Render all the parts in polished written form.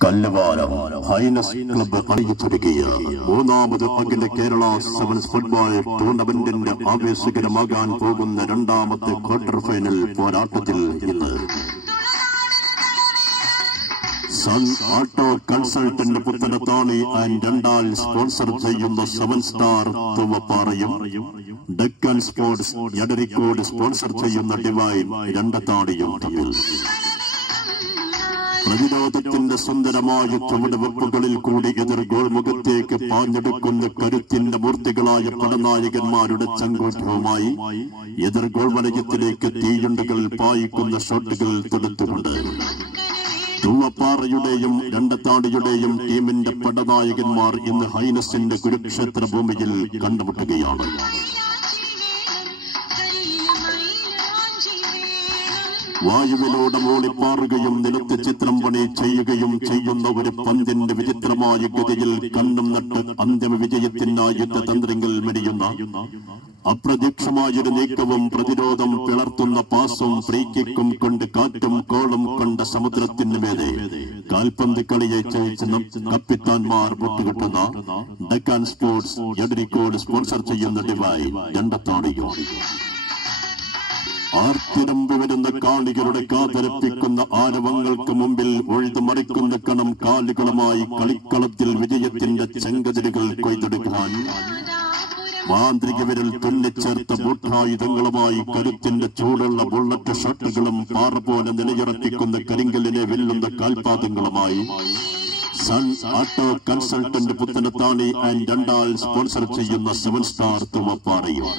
കല്ലവാരം highness club അറിയിച്ചൊരുക്കിയ മൂന്നാമത് അഖില കേരള സെവൻസ് ഫുട്ബോൾ ടൂർണമെന്റിന്റെ ആവേശകരമാകാൻ പോകുന്ന രണ്ടാമത്തെ ക്വാർട്ടർ ഫൈനൽ പോരാട്ടത്തിൽ ഇന്ന് sun auto consultant Puthanathani and രണ്ടാൽ സ്പോൺസർ ചെയ്യുന്ന 7 സ്റ്റാർ തൂവപ്പാറയും ഡെക്കൻ സ്പോർട്സ് എടരിക്കോട് സ്പോൺസർ ചെയ്യുന്ന ഡിവൈൻ രണ്ടത്താണിയും തമ്മിൽ പ്രതിരോധത്തിന്റെ സുന്ദരമായ ചുവടുവെപ്പുകളിൽ കൂടി എതിർ ഗോൾ മുഖത്തേക്ക് പാഞ്ഞെടുക്കുന്ന കരുത്തിന്റെ മൂർത്തികളായ പടനായകന്മാരുടെ ചങ്കൂറ്റവുമായി എതിർ ഗോൾ വലയത്തിലേക്ക് തീയുണ്ടുകൾ പായിക്കുന്ന ഷോട്ടുകൾ തൊടുത്തുകൊണ്ട് തൂവപ്പാറയുടെയും രണ്ടത്താണിയുടെയും ടീമിന്റെ പടനായകന്മാർ ഇന്ന് ഹൈനസിന്റെ കുരുക്ഷേത്ര ഭൂമിയിൽ കണ്ടുമുട്ടുകയാണ്. വായുവിലൂടെ മൂളിപ്പാറുകയും നിലത്ത് ചിത്രം പണി ചെയ്യുകയും ചെയ്യുന്ന ഒരു പന്തിന്റെ വിചിത്രമായ ഗതിയിൽ കണ്ണും നട്ട് അന്തിമ വിജയത്തിനായി യുദ്ധതന്ത്രങ്ങൾ മെനയുന്ന അപ്രതീക്ഷമായൊരു നീക്കവും പ്രതിരോധം പിളർത്തുന്ന പാസും ഫ്രീക്കിക്കും കൊണ്ട് കാറ്റും കോളും കൊണ്ട സമുദ്രത്തിന് മേലെ കാൽപന്ത് കളിയെ ജയിച്ച് കപ്പിത്താൻമാർ മുട്ടുകിട്ടുന്ന ഡെക്കാൻ സ്പോർട്സ് എടരിക്കോട് സ്പോൺസർ ചെയ്യുന്ന ഡിവൈൻ രണ്ടത്താണിയും ആർത്തിരമ്പി വരുന്ന കാണികളുടെ കാതരപ്പിക്കുന്ന ആരവങ്ങൾക്ക് മുമ്പിൽ ഒഴുതുമറിക്കുന്ന കണം കാലുകളുമായി കളിക്കളത്തിൽ വിജയത്തിന്റെ ചെങ്കതിരുകൾ കൊയ്തെടുക്കാൻ മാന്ത്രിക വിരൽ തുന്നിച്ചേർത്ത ബൂട്ടായുധങ്ങളുമായി കരുത്തിന്റെ ചൂടുള്ള ബുള്ളറ്റ് ഷർട്ടുകളും പാറ പോലെ നിലയുറപ്പിക്കുന്ന കരിങ്കലിനെ വെല്ലുന്ന കാൽപാദങ്ങളുമായി sun auto consultant Puthanathani and രണ്ടാൽ സ്പോൺസർ ചെയ്യുന്ന 7 സ്റ്റാർ തൂവപ്പാറയും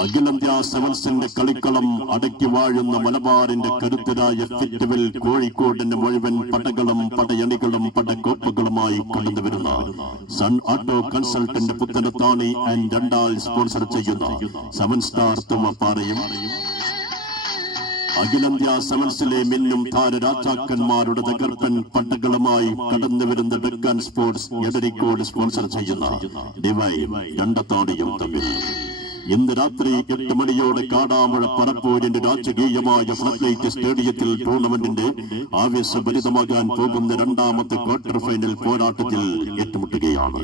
അഖിലേന്ത്യാ സെവൻസിന്റെ കളിക്കളം അടക്കി വാഴുന്ന മലബാറിന്റെ കരുത്തരായ ഫിറ്റുവിൽ കോഴിക്കോടിന്റെ മുഴുവൻ പടകളും പടയണികളും പടക്കോപ്പുകളുമായി കടന്നു വരുന്ന sun auto consultant Puthanathani and രണ്ടാൽ സ്പോൺസർ ചെയ്യുന്ന 7 സ്റ്റാർ തൂവപ്പാറയും അഖിലേന്ത്യാ സെവൻസിലെ മിന്നും താരരാജാക്കന്മാരുടെ തകർപ്പൻ പട്ടകളുമായി കടന്നു വരുന്ന ഡെക്കാൻ സ്പോർട്സ് എടരിക്കോട് സ്പോൺസർ ചെയ്യുന്ന ഡിവൈൻ രണ്ടത്താണിയും തമ്മിൽ ഇന്ന് രാത്രി 8 മണിയോടെ കാടാമഴ പറപ്പൂരിന്റെ രാജകീയമായ ഫ്ലഡ്ലൈറ്റ് സ്റ്റേഡിയത്തിൽ ടൂർണമെന്റിന്റെ ആവേശഭരിതമാകാൻ പോകുന്ന രണ്ടാമത്തെ ക്വാർട്ടർ ഫൈനൽ പോരാട്ടത്തിൽ ഏറ്റുമുട്ടുകയാണ്.